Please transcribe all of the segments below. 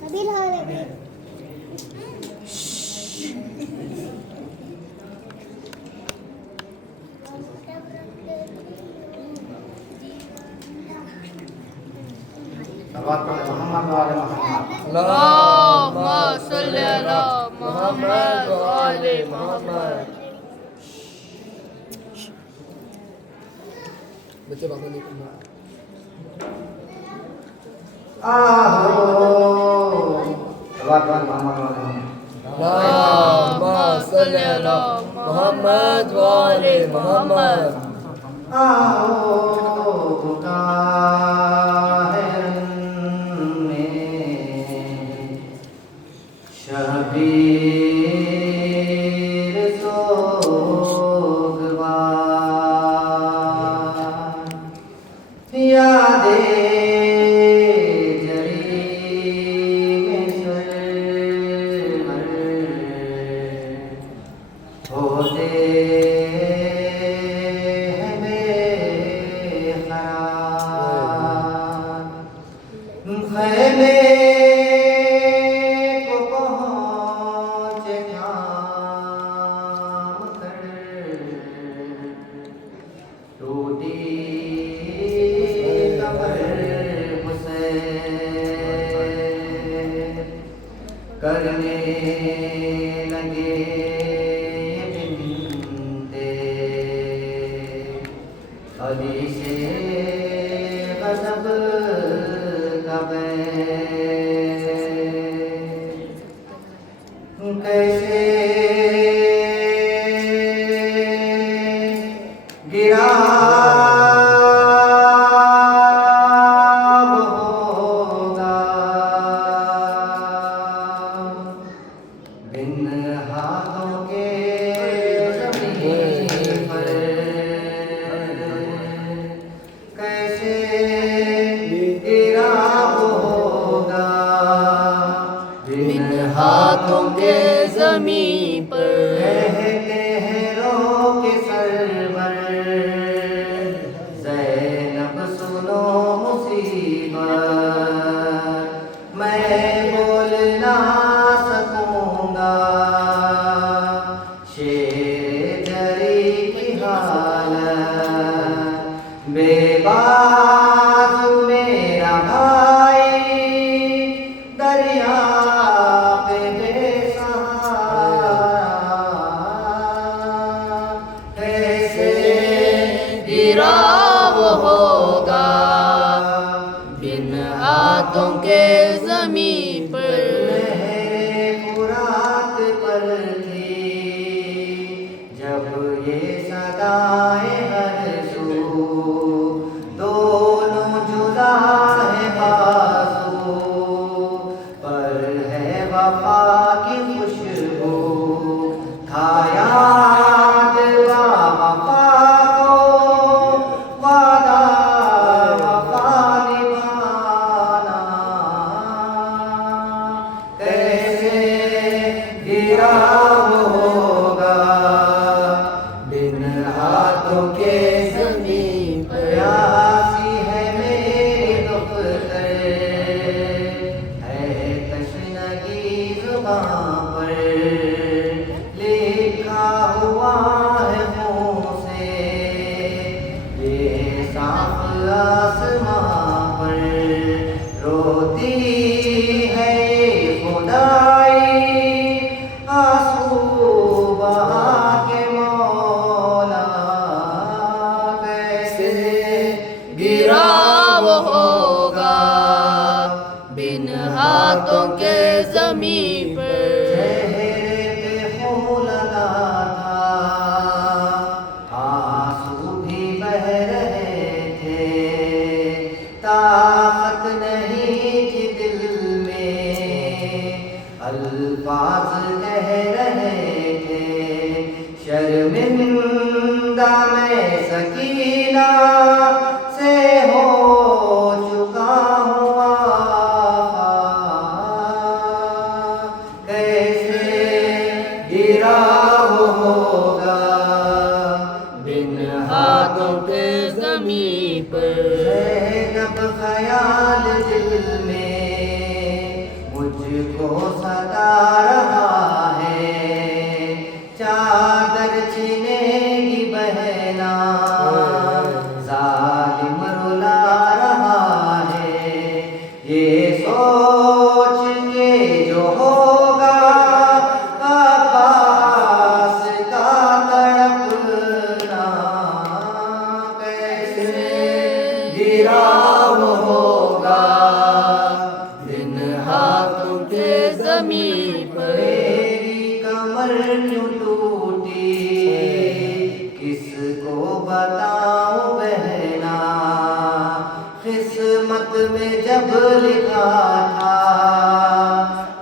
सभी लगे मोहम्मद वाले मोहम्मद अल्लाहुम्मा सल्ली अला मोहम्मद व आले मोहम्मद। बच्चे बाबा ने कहा आहो मोहम्मद वाले अल्लाहुम्मा सल्ली अला मोहम्मद व आले मोहम्मद। आहो शबीर सोगवार यादे जरी में सरवर होते हैं बेकरार खैमे करने लगे बिनते अली से गज़ब का बैर कैसे गिरा बिन हाथों के ज़मीन पर कैसे गिरा होगा बिन हाथों के ज़मीन पर कहते हैं रो के सरवर ज़ैनब सुनो मुसीबत मैं बोल ना सकूंगा शेर जरी की हालत बेबाजू मेरा भाई दरिया पे बेसहारा कैसे गिरा वो होगा बिन हाथों के ज़मीन पर। लहरे फुरात पर थी जब ये सदाए हर सू दोनों जुदा है बाजू पर है वफा की खुशबू था याद वफा को वादा वफा निभाना कैसे गिरा होगा बिन हाथों के ज़मीन पर प्यासी है मेरी दुख्तर है तशनगी ज़ुबां पर लिखा हुआ है मुँह से ये साफ आसमां पर रोती है खुदाई आंसू बहा के मौला कैसे गिरा वो होगा बिन हाथों के ज़मीन पर। चेहरे पे हो लगा था आंसू भी बह रहे थे ताकत नहीं थी दिल में अल्फाज कह रहे थे शर्मिंदा मैं सकीना से हो चुका हुआ कैसे गिरा होगा बिन हाथों के ज़मीन पर। ज़ैनब ख्याल दिल में मुझ सोच के जो होगा अब्बास का तड़पना, कैसे गिरा वो होगा बिन हाथों के ज़मीं पर। मेरी कमर क्यों टूटी किसको बताऊं बहना, किस्मत में जब लिखा था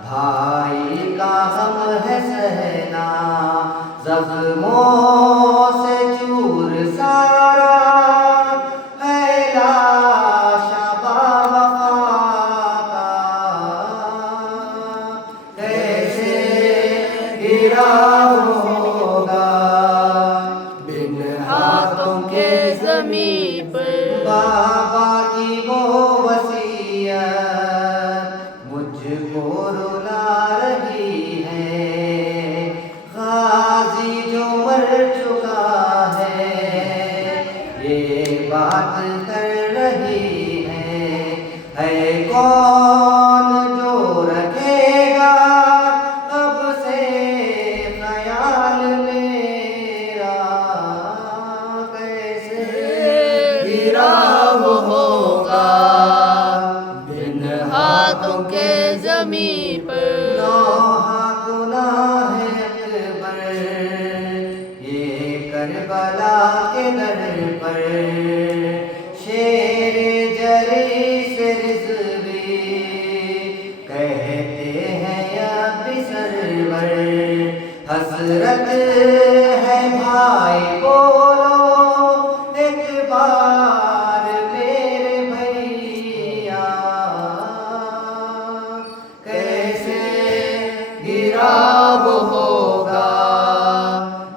भाई का हम है सहना, जख्मों से चूर सारा है लाशा बावफा का, कैसे गिरा होगा बिन हाथों के ज़मीं पर। बाबा की वो वसीयत मुझको रुला रही है, गाजी जो मर चुका है ये बात कर रही है कौन जो रखेगा अब से ख्याल मेरा, कैसे गिरा वो होगा बिन हाथों के ज़मीं पर। नौहा गुनाह अकबर ये करबला के दर पर, शेर जरी से रिज़वी कहते हैं या सरवर, हसरत है भाई बोलो एक बार मेरे भैया, कैसे गिरा वो होगा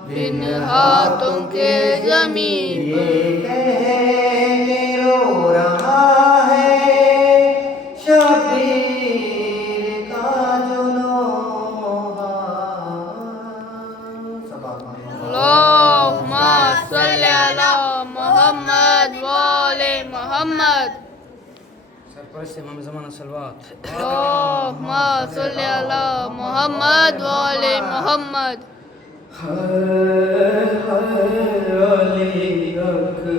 बिन हाथों के ज़मीं ये पर। कह के रो रहा है शबीर का जो नौहा। अल्लाहुम्मा सल्ली अला मुहम्मद व आले मुहम्मद। सरपरस्त इमाम ज़माना सलवात। अल्लाहुम्मा सल्ली अला मुहम्मद व आले मुहम्मद। अली अकबर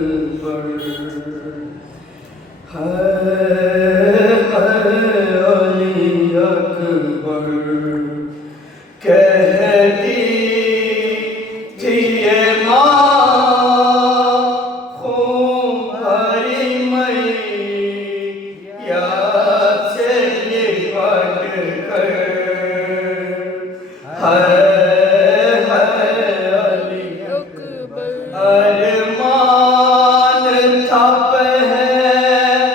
अली अकबर कहती थी ये माँ खून भरी मैया से लिपट कर, अरमान था पहना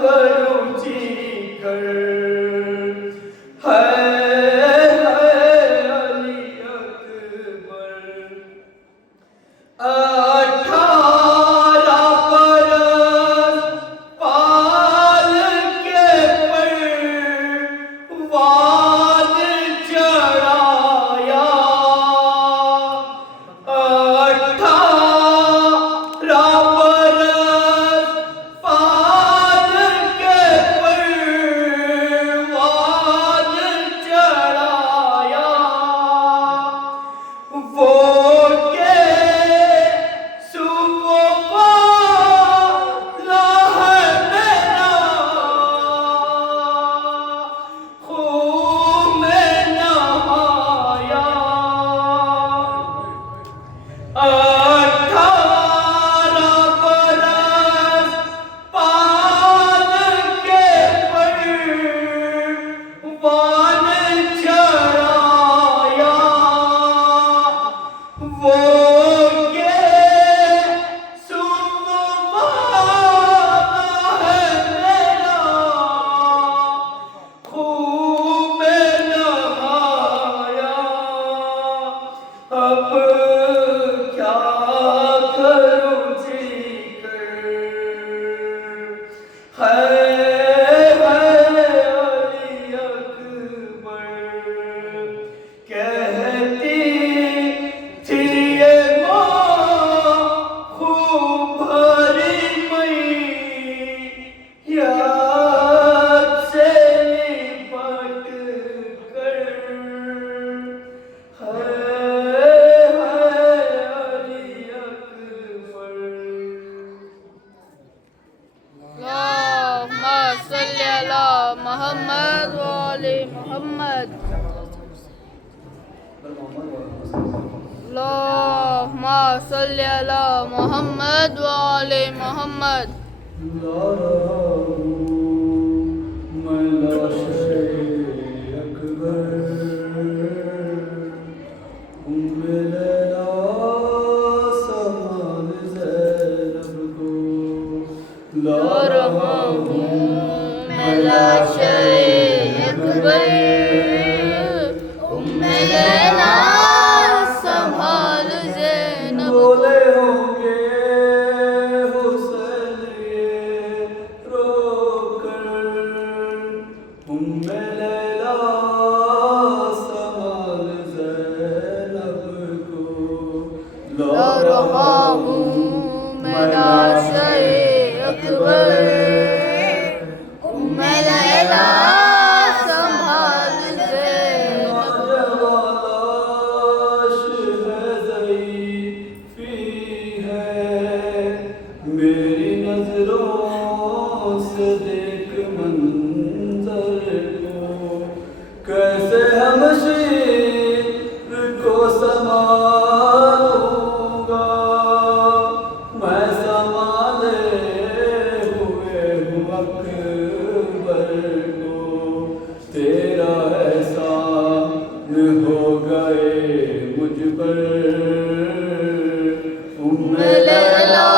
करूं जी कर है अली अकबर 18 बरस पाल के परवान चढ़ाया 18 बरस पाल के परवान चढ़ाया वो के सुवाला है मेरा खून में नहाया 18 बरस पाल के परवान चढ़ाया वो के सुवाला है मेरा खून में नहाया अब क्या करूं जी कर है अली अकबर कहती थी ये माँ खूब भरी याद से लिपट कर है अली अकबर अल्लाहुम्मा सल्ली अला मुहम्मद व आले मुहम्मद अल्लाहुम्मा सल्ली अला मुहम्मद व आले मुहम्मद संभाल ज़ैनब बोले होंगे हुसैन ये रोकर उम्मे लैला संभाल ज़ैनब को ला रहा हूँ मैं लाशे अकबर उम्मे लैला संभाल ज़ैनब मेरी नजरों से देख मंजर को कैसे हम शीर को संभालूंगा मैं संभाले हुए हूँ अकबर को तेरा एहसान हो गए मुझ पर उम्मे लैला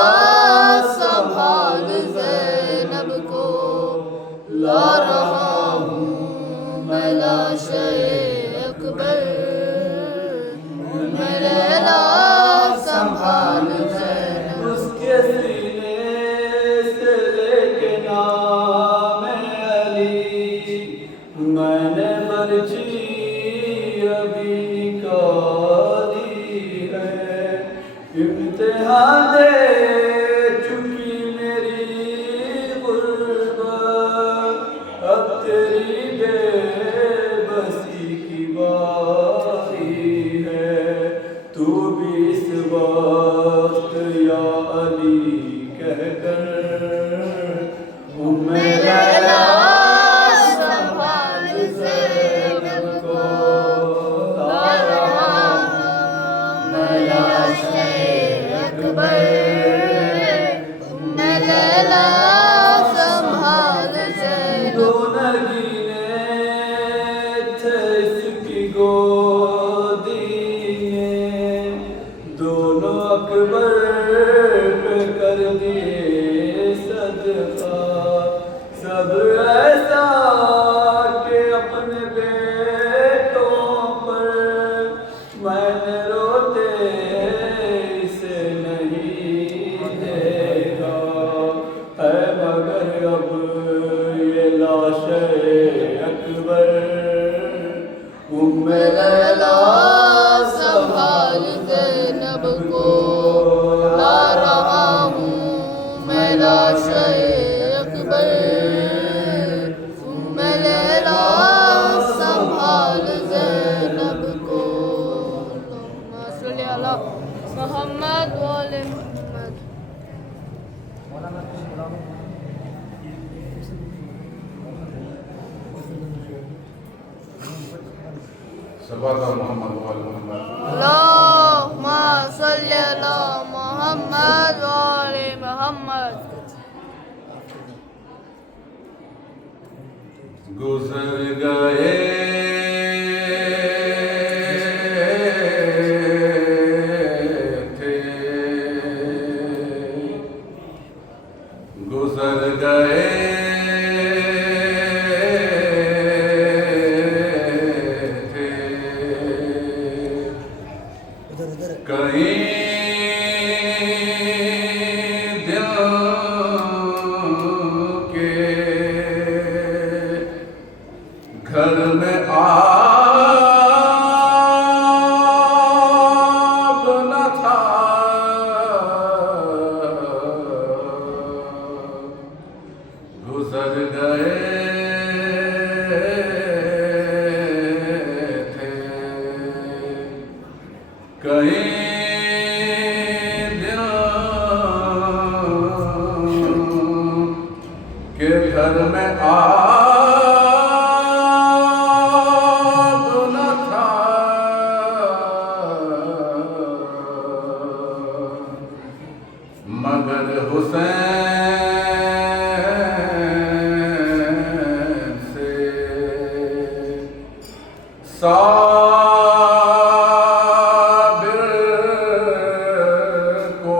संभाल ज़ैनब को ला रहा हूँ मैं लाशे अकबर उम्मे लैला संभाल ज़ैनब उसके सीने से लेके नाम अली मैंने मर्जी अभी निकाली है इम्तिहान दे चुकी मेरी गुर्बत अब ऐसा कि अपने बेटों पर मैंने रोते इसे नहीं देखा है, मगर अब ये लाश अकबर उम्मे लैला संभाल ज़ैनब को ला रहा हूँ मैं लाशे अकबर। उम्मे लैला संभाल ज़ैनब को। अल्लाहुम्मा सल्ली अला मोहम्मद व आले मोहम्मद। सल्लल्लाहु मोहम्मद व आले मोहम्मद। अल्लाहुम्मा सल्ली अला मोहम्मद व आले मोहम्मद। गुजर गए थे, गुजर गए थे कई दिलों के घर में आग न था, गुजर गए थे कई दिलों के घर में आग न था, मगर हुसैन से साबिर को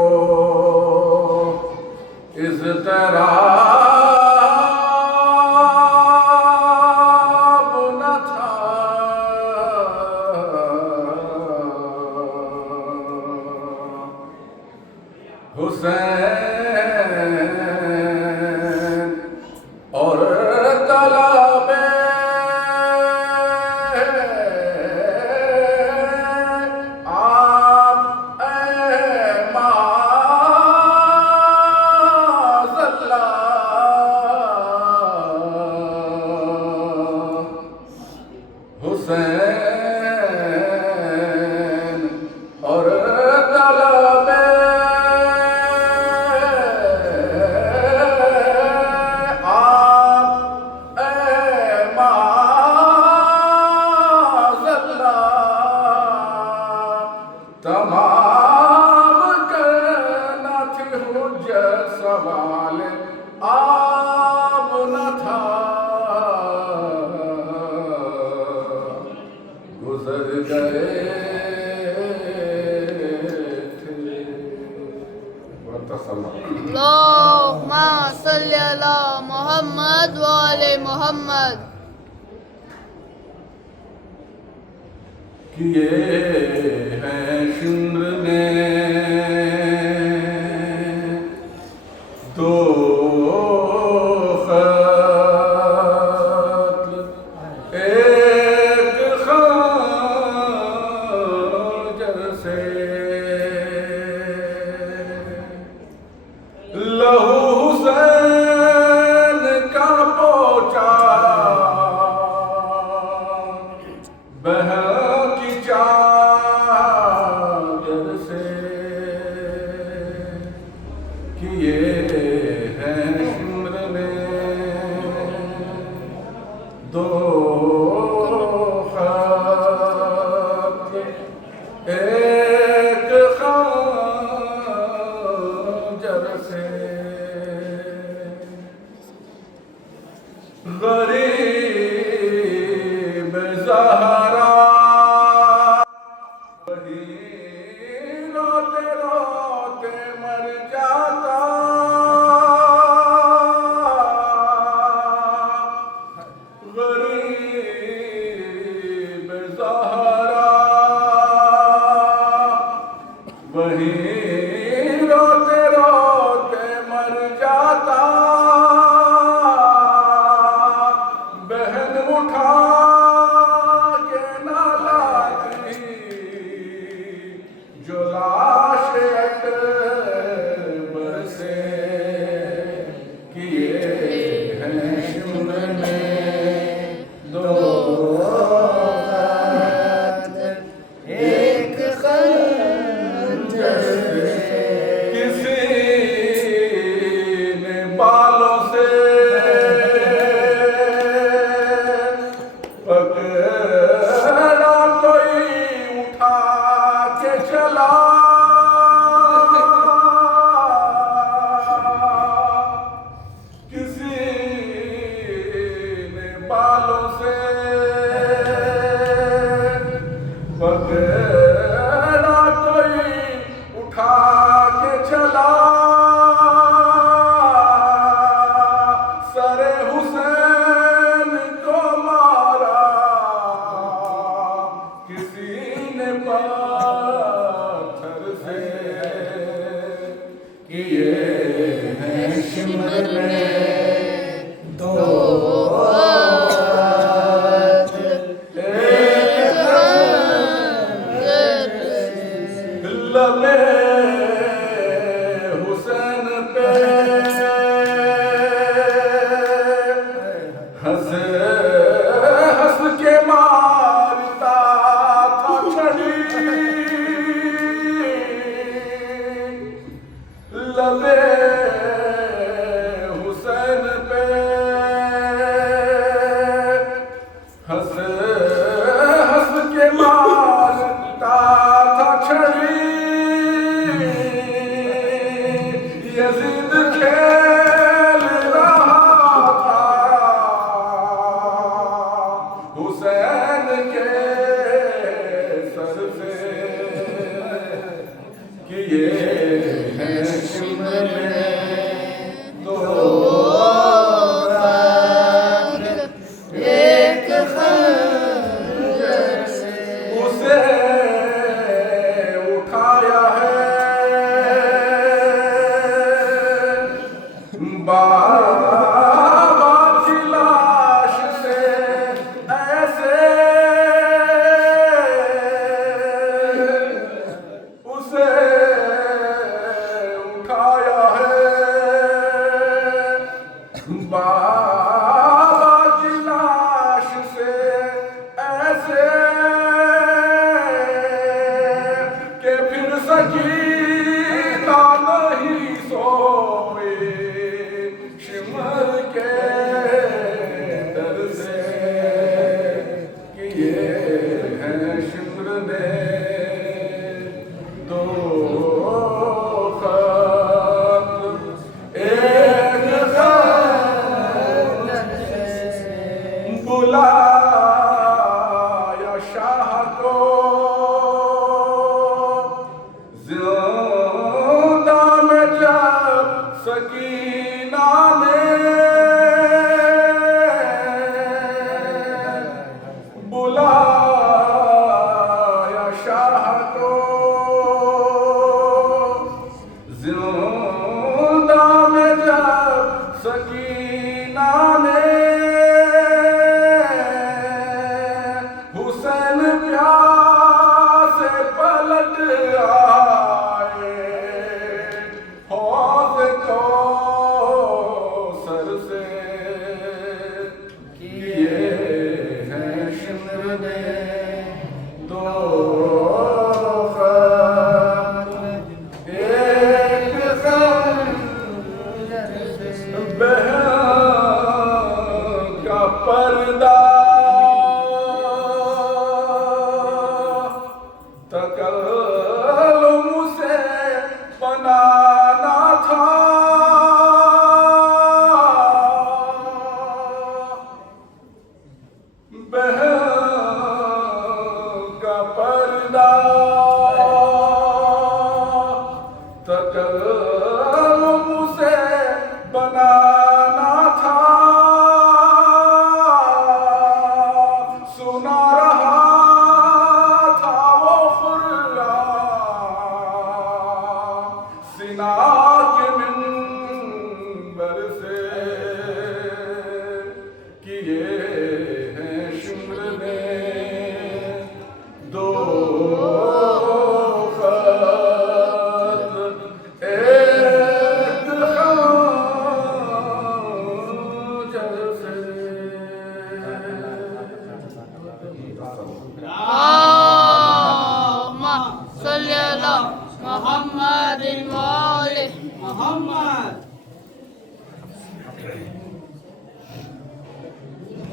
इज़्तिराब न था, हुसैन और तलबे आप माज़ल्लाह, हुसैन और तलबे तमाम करना थी हुज्जत, सवाल आब न था, गुजर गए थे। अल्लाहुम्मा सल्ली अला मोहम्मद व आले मोहम्मद। किए हैं शिम्र में दो खत, एक खंजर से लहू हुसैन का पोंछा, बहन की चादर से किए हैं शिम्र में दो खत, एक खंजर से गरीब ज़हरा रोते रोते मर जाता, बालों से पगड़ा कोई उठा के चला, सरे हुसैन को मारा किसी ने पत्थर से, किए हैं शिमर में दो हाथ, एक लबे हुसैन पे हंस हंस के मारता था छड़ी, लबे हुसैन पे हंस हंस के मारता था छड़ी, यजीद खेल रहा था हुसैन के सर से, किए हैं शिमर में दो हाथ, एक खंजर से, उसे उठाया है बाबा की लाश से ऐसे, उसे उठाया है बाबा की लाश से ऐसे, के फिर सकीना नहीं सोए शिमर के डर से, किए हैं शिमर ने दो खत, एक खत बुलाया शाह को जिंदा में जब सकीना ने, बुलाया शाह को जिंदा में जब सकीना ने, हुसैन प्यासे पलट आए हौज को सर से, किए हैं शिमर ने दो खत, एक खंजर से, बहन का पर्दा तकल्लुम से बनाना था, बहन